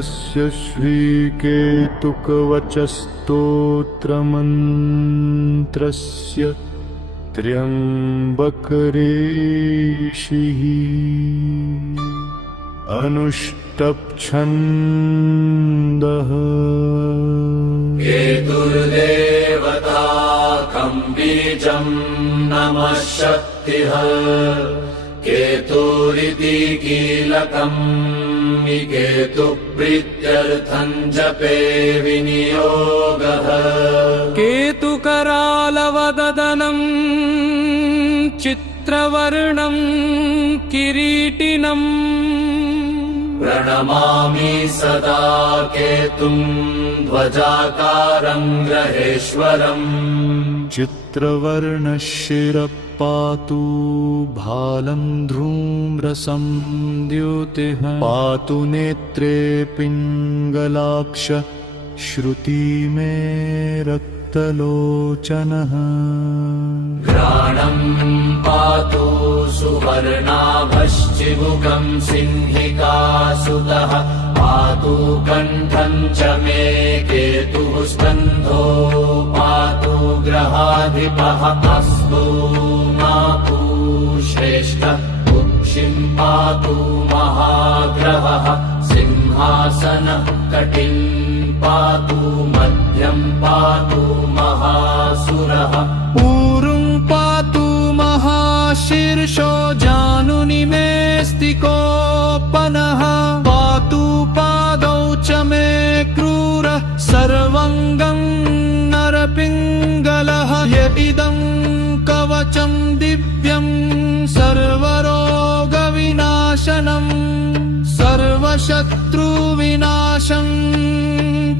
अस्य श्रीकेतुकवचस्तोत्रमन्त्रस्य त्र्यम्बकऋषिः अनुष्टप्छन्दः केतुर्देवता कं बीजं नमः शक्तिः केतुरिति कीलकम् केतुप्रीत्यर्थं जपे विनियोगः केतुकरालवदनं चित्रवर्णं किरीटिनम् प्रणमामि सदा केतुं ध्वजाकारं ग्रहेश्वरम् चित्रवर्णशिरपातु भालं धूम्रसं द्युतिः पातु नेत्रे पिङ्गलाक्ष श्रुति मे रक्तलोचनः घ्राणं पातु सुवर्णाभश्चिबुकं सिंहिकासुतः पातु कण्ठं च मे केतुः स्कन्धो पातु ग्रहाधिपः अस्तु मातु श्रेष्ठ कुक्षिं पातु महाग्रहः सिंहासनः कटिं पातु मध्यं पातु महासुरः ऊरुं पातु महाशीर्षो जानुनिमेऽस्तिकोपनः पातु पादौ च मे क्रूरः सर्वङ्गं नरपिङ्गलः यदिदं कवचं दिव्यं सर्वरोगविनाशनम् सर्वशत्रुविनाशं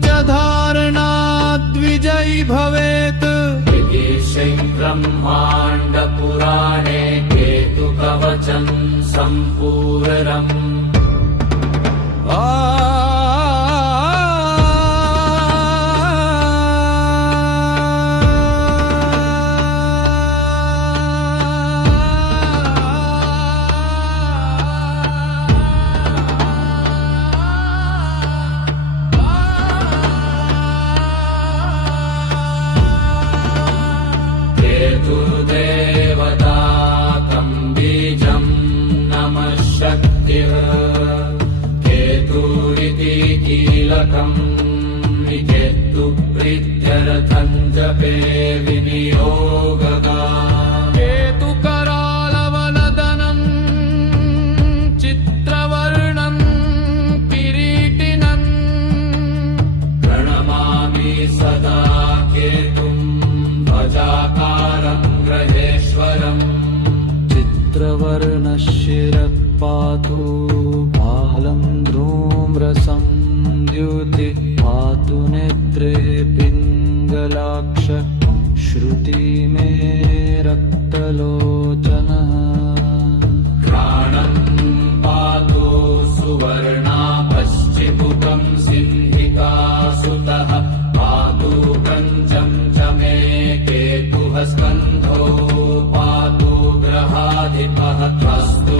च धारणाद्विजयी भवेत् इति श्रीब्रह्माण्डपुराणे केतुकवचं सम्पूर्णम् केतुर्देवता कं बीजं नमः शक्तिः केतुरिति कीलकम् केतुप्रीत्यर्थं जपे विनियोगः केतुकरालवदनं चित्रवर्णं किरीटिनम् प्रणमामि सदा केतुं ध्वजाकारं ग्रहेश्वरम् चित्रवर्णशिरः पातु भालं धूम्रसं द्युतिः पातु नेत्रे पिङ्गलाक्ष श्रुति मे रक्तलोचनः घ्राणं पातु सुवर्णाभश्चिबुकं सिंहिकासुतः पातु कञ्चं च मे केतुः स्कन्धो पातु ग्रहाधिपः अस्तु